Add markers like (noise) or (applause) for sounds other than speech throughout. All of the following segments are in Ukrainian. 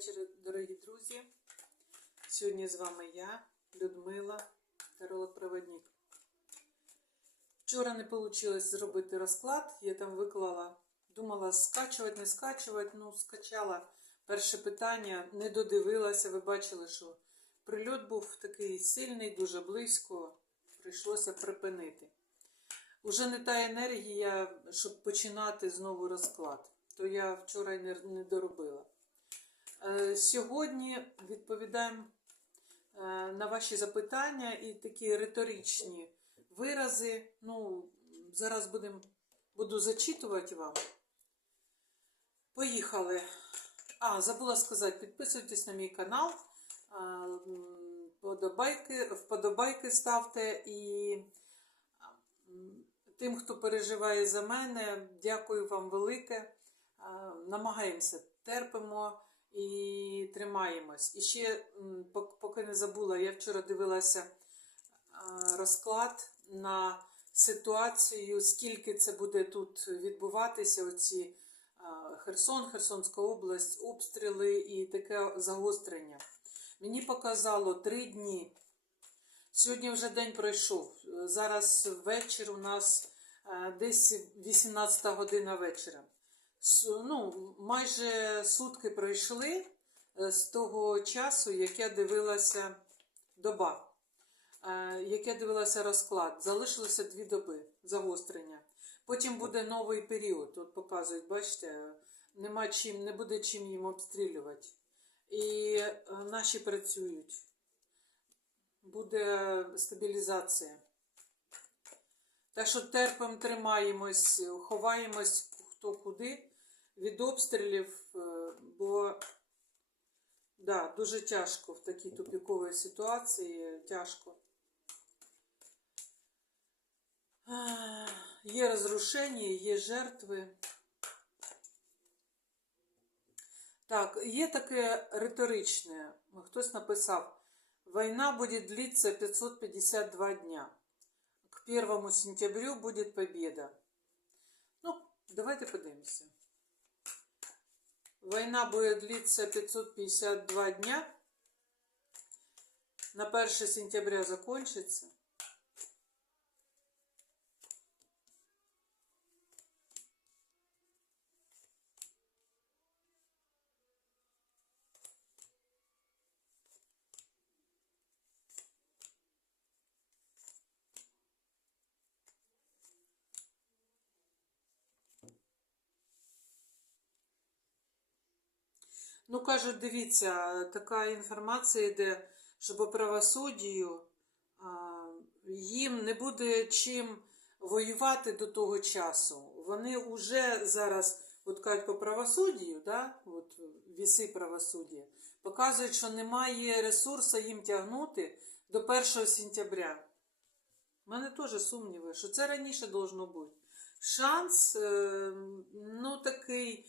вечір, дорогі друзі. Сьогодні з вами я, Людмила, таролог-проводник. Вчора не вийшло зробити розклад, я там виклала, думала скачувати, не скачувати, ну скачала перше питання, не додивилася. Ви бачили, що прильот був такий сильний, дуже близько, прийшлося припинити. Уже не та енергія, щоб починати знову розклад, то я вчора не доробила. Е, Сьогодні відповідаємо е, на ваші запитання і такі риторичні вирази. Ну, зараз будем, буду зачитувати вам. Поїхали. А, забула сказати, підписуйтесь на мій канал, вподобайки, вподобайки ставте і тим, хто переживає за мене, дякую вам велике. Намагаємося, терпимо і тримаємось. І ще, поки не забула, я вчора дивилася розклад на ситуацію, скільки це буде тут відбуватися, оці Херсон, Херсонська область, обстріли і таке загострення. Мені показало три дні. Сьогодні вже день пройшов. Зараз вечір у нас десь 18 година вечора. Ну, майже сутки пройшли е, з того часу, як я дивилася доба, е, як я дивилася розклад. Залишилося дві доби загострення. Потім буде новий період. От показують, бачите, нема чим, не буде чим їм обстрілювати. І е, наші працюють. Буде стабілізація. Так що терпимо, тримаємось, ховаємось хто куди від обстрілів, е, бо да, дуже тяжко в такій тупіковій ситуації. Тяжко. Є розрушення, є жертви. Так, є таке риторичне. Хтось написав: Война будет длиться 552 дня. К 1 сентябрю будет победа. Ну, давайте подивимося. Война будет длиться 552 дня. На 1 сентября закончится. Ну, кажуть, дивіться, така інформація йде, що по правосуддю а, їм не буде чим воювати до того часу. Вони вже зараз, от кажуть, по правосуддю, да, от віси правосуддя, показують, що немає ресурсу їм тягнути до 1 сентября. У мене теж сумніви, що це раніше должно бути. Шанс, е, ну такий,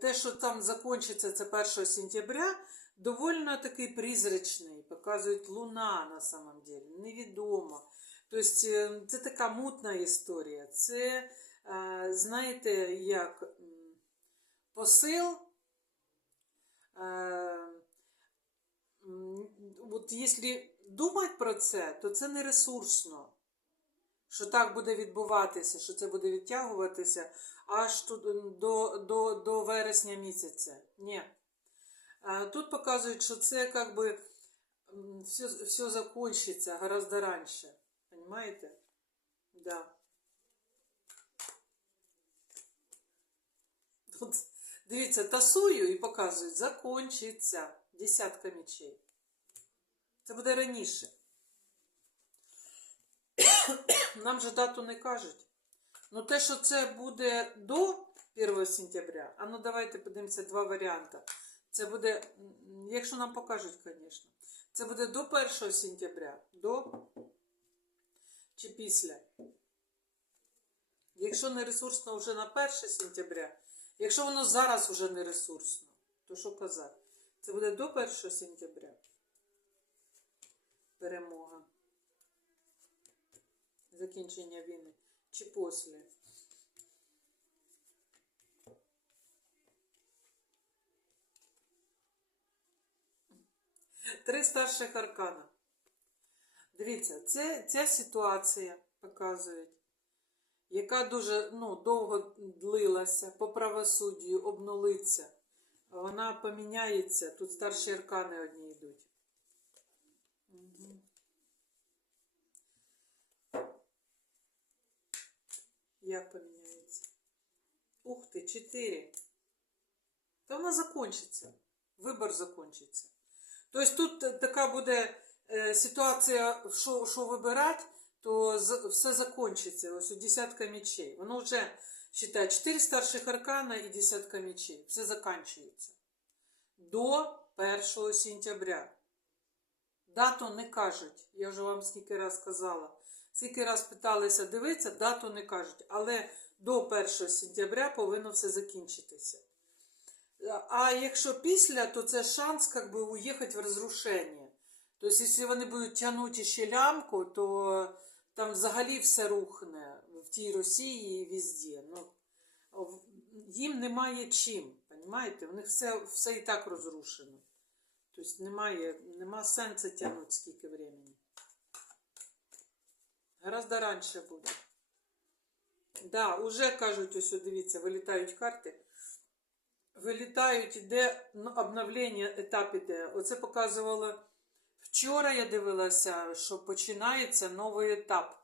те, що там закінчиться це 1 сентября, довольно такий призрачний. Показують луна на самом деле, невідомо. Тобто е, це така мутна історія. Це, е, знаєте, як посил. е, От якщо думати про це, то це не ресурсно що так буде відбуватися, що це буде відтягуватися аж до, до, до вересня місяця. Ні. Тут показують, що це як би все, все закончиться гораздо раніше. Понимаєте? Да. Тут, дивіться, тасую і показують, закончиться десятка мечей. Це буде раніше. Нам же дату не кажуть. Ну, те, що це буде до 1 сентября, а ну давайте подивимося два варіанти. Це буде, якщо нам покажуть, звісно, це буде до 1 сентября, до чи після. Якщо не ресурсно вже на 1 сентября, якщо воно зараз вже не ресурсно, то що казати? Це буде до 1 сентября. Перемога закінчення війни чи після. Три старших аркана. Дивіться, це, ця ситуація показує, яка дуже ну, довго длилася по правосуддю, обнулиться. Вона поміняється. Тут старші аркани одні йдуть. Мгм. Як поміняється? Ух ти, чотири. Та вона закончиться. Вибор закончиться. Тобто тут така буде е, ситуація, що, що вибирати, то все закончиться. Ось у десятка мечей. Воно вже вважає 4 старших аркана і десятка мечей. Все закінчується. До 1 сентября. Дату не кажуть. Я вже вам скільки раз казала. Скільки раз питалися дивитися, дату не кажуть. Але до 1 сентября повинно все закінчитися. А якщо після, то це шанс как бы, уїхати в розрушення. Тобто, якщо вони будуть тягнути ще лямку, то там взагалі все рухне в тій Росії і везде. Ну, їм немає чим, розумієте? У них все, все і так розрушено. Тобто немає, нема сенсу тягнути скільки времени. Гораздо раніше буде. Да, уже кажуть, ось дивіться, вилітають карти. Вилітають, іде ну, обновлення, етап іде. Оце показувало вчора. Я дивилася, що починається новий етап.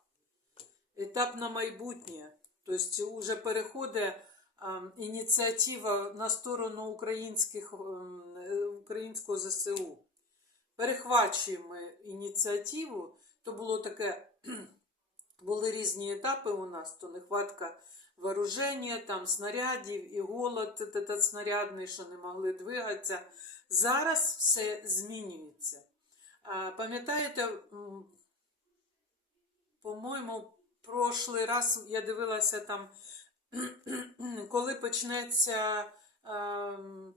Етап на майбутнє. Тобто, вже переходить а, ініціатива на сторону українських, українського ЗСУ. Перехвачуємо ініціативу. То було таке, були різні етапи у нас, то нехватка вооруження, там снарядів і голод снарядний, що не могли двигатися. Зараз все змінюється. Пам'ятаєте, по-моєму, прошлий раз я дивилася там, (clears throat) коли почнеться. ем,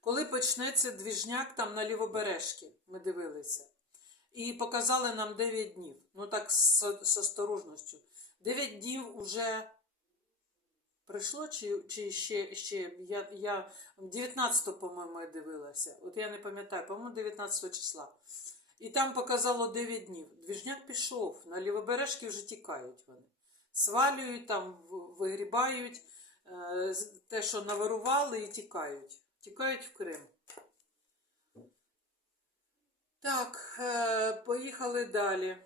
Коли почнеться двіжняк там на лівобережки, ми дивилися. І показали нам 9 днів. Ну так з, з осторожністю. 9 днів уже пройшло, чи, чи ще, ще я, я 19, по-моєму, я дивилася. От я не пам'ятаю, по-моєму, 19 числа. І там показало 9 днів. Двіжняк пішов, на лівобережки вже тікають вони. Свалюють, там вигрібають е, те, що наворували, і тікають. Тікають в Крим. Так, е, поїхали далі.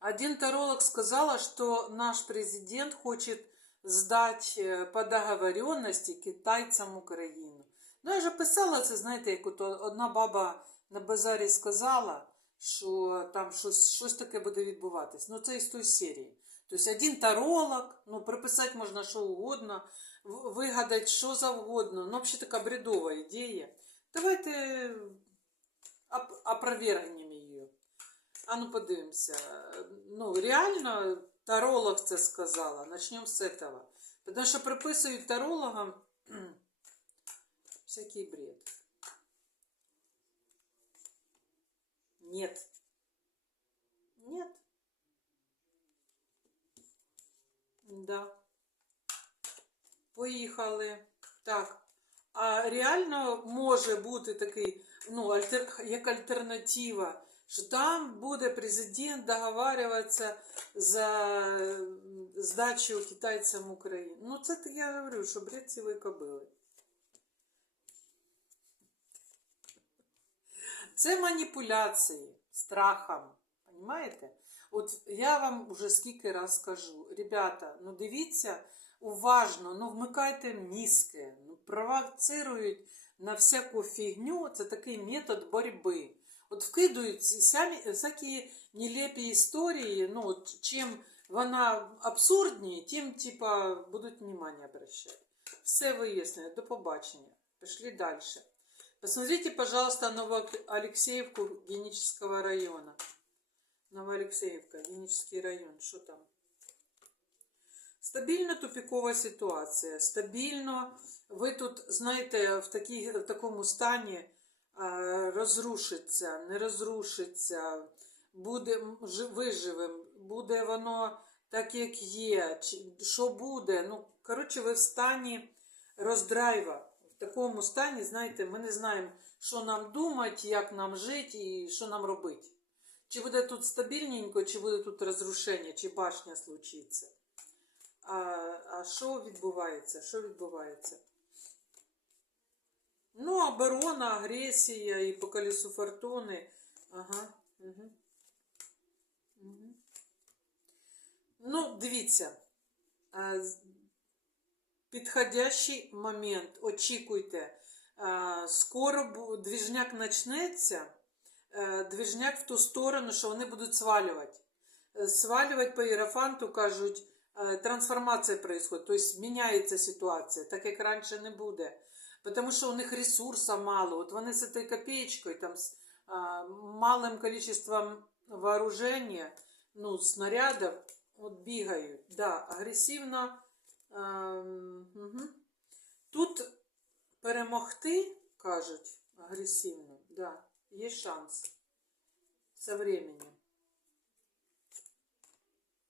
Один таролог сказала, что наш президент хочет сдать е, по договоренности китайцям Україну. Ну, я вже писала це, знаєте, як одна баба на базарі сказала, що там щось, щось таке буде відбуватись. Ну, це із тої серії. Тобто один таролог, ну, приписати можна що угодно, вигадати що завгодно. Ну, взагалі така бредова ідея. Давайте оп- опровергнемо її. А ну подивимося. Ну, реально таролог це сказала. Начнем з этого. Потому що приписують тарологам (clears throat) всякий бред. Нет. Нет. Да. Поїхали. Так. А реально може бути такий, ну, альтер, як альтернатива, що там буде президент договарюватися за здачу китайцям України. Ну, це я говорю, що бред цілої кобили. Це маніпуляції страхом. Понимаєте? От я вам уже скільки раз скажу, ребята, ну дивіться уважно, ну вмикайте мізки, ну провоцирують на всяку фігню, це такий метод боротьби. От вкидують самі, всякі нелепі історії, ну от чим вона абсурдніше, тим типа будуть внимание обращати. Все вияснено, до побачення. Пішли далі. Посмотрите, пожалуйста, Новоалексеевку Генического района. Новоалексеевка, Генический район. Что там? Стабільно тупікова ситуація. Стабільно. Ви тут, знаєте, в, такій, в такому стані е, розрушиться, не розрушиться, буде виживем, буде воно так, як є, що буде. Ну, коротше, ви в стані роздрайва, В такому стані, знаєте, ми не знаємо, що нам думати, як нам жити і що нам робити. Чи буде тут стабільненько, чи буде тут розрушення, чи башня случиться. А, а що відбувається? Що відбувається? Ну, оборона, агресія і по колесу фортуни. Ага. Угу. Угу. Ну, дивіться. Підходящий момент. Очікуйте. Скоро двіжняк почнеться. Двіжняк в ту сторону, що вони будуть свалювати. Свалювати по іерофанту, кажуть, е, трансформація происходит, тобто міняється ситуація, так як раніше не буде. Потому що у них ресурсу мало. От вони з цією копеечкою, там, з а, малим количеством вооружения, ну, снарядів, от бігають. Да, агресивно. Ем, угу. Тут перемогти, кажуть, агресивно, да, є шанс. Со временем.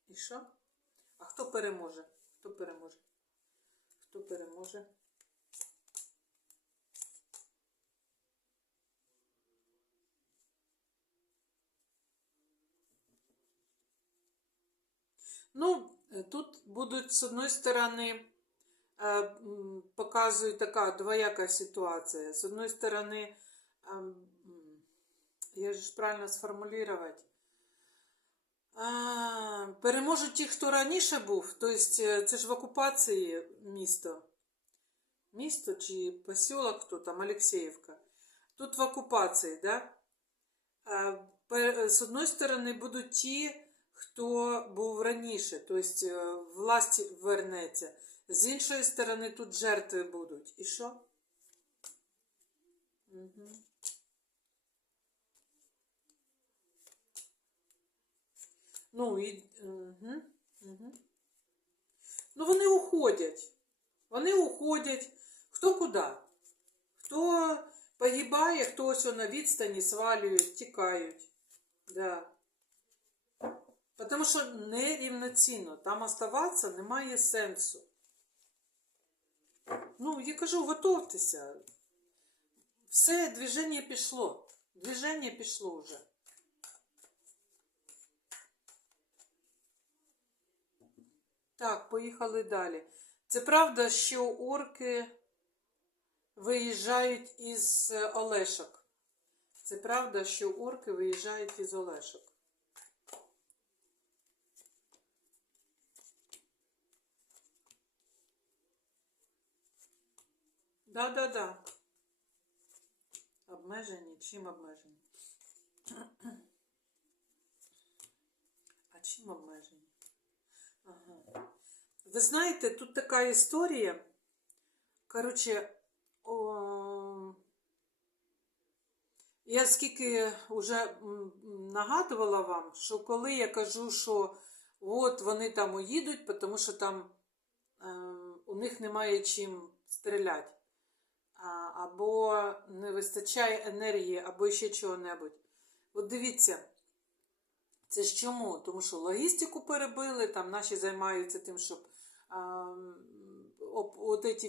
І що? А хто переможе? Хто переможе? Хто переможе? Ну, е, тут будуть, з одної сторони, е, м, показують така двояка ситуація. З одної сторони, ем, же ж правильно сформулювати, А, переможуть ті, хто раніше був, тобто це ж в окупації місто. Місто чи посілок, хто там, Алексеївка. Тут в окупації, да? А, пе- З одної сторони будуть ті, хто був раніше, тобто е, власть вернеться. З іншої сторони, тут жертви будуть. І що? Угу. Ну, і. Угу. Угу. Ну, вони уходять. Вони уходять. Хто куди? Хто погибає, хто ось на відстані свалюють, тікають. Да. Тому що нерівноцінно. Там оставатися немає сенсу. Ну, я кажу, готовтеся. Все, движення пішло. Движення пішло вже. Так, поїхали далі. Це правда, що орки виїжджають із е, Олешок. Це правда, що орки виїжджають із Олешок. Да-да-да. Обмежені? Чим обмежені? (clears throat) А чим обмежені? Ви знаєте, тут така історія. Коротше, о... я скільки вже нагадувала вам, що коли я кажу, що от вони там уїдуть, тому що там е, у них немає чим стріляти, або не вистачає енергії, або ще чого-небудь. От дивіться. Це ж чому? Тому що логістику перебили, там наші займаються тим, щоб а, от ці всі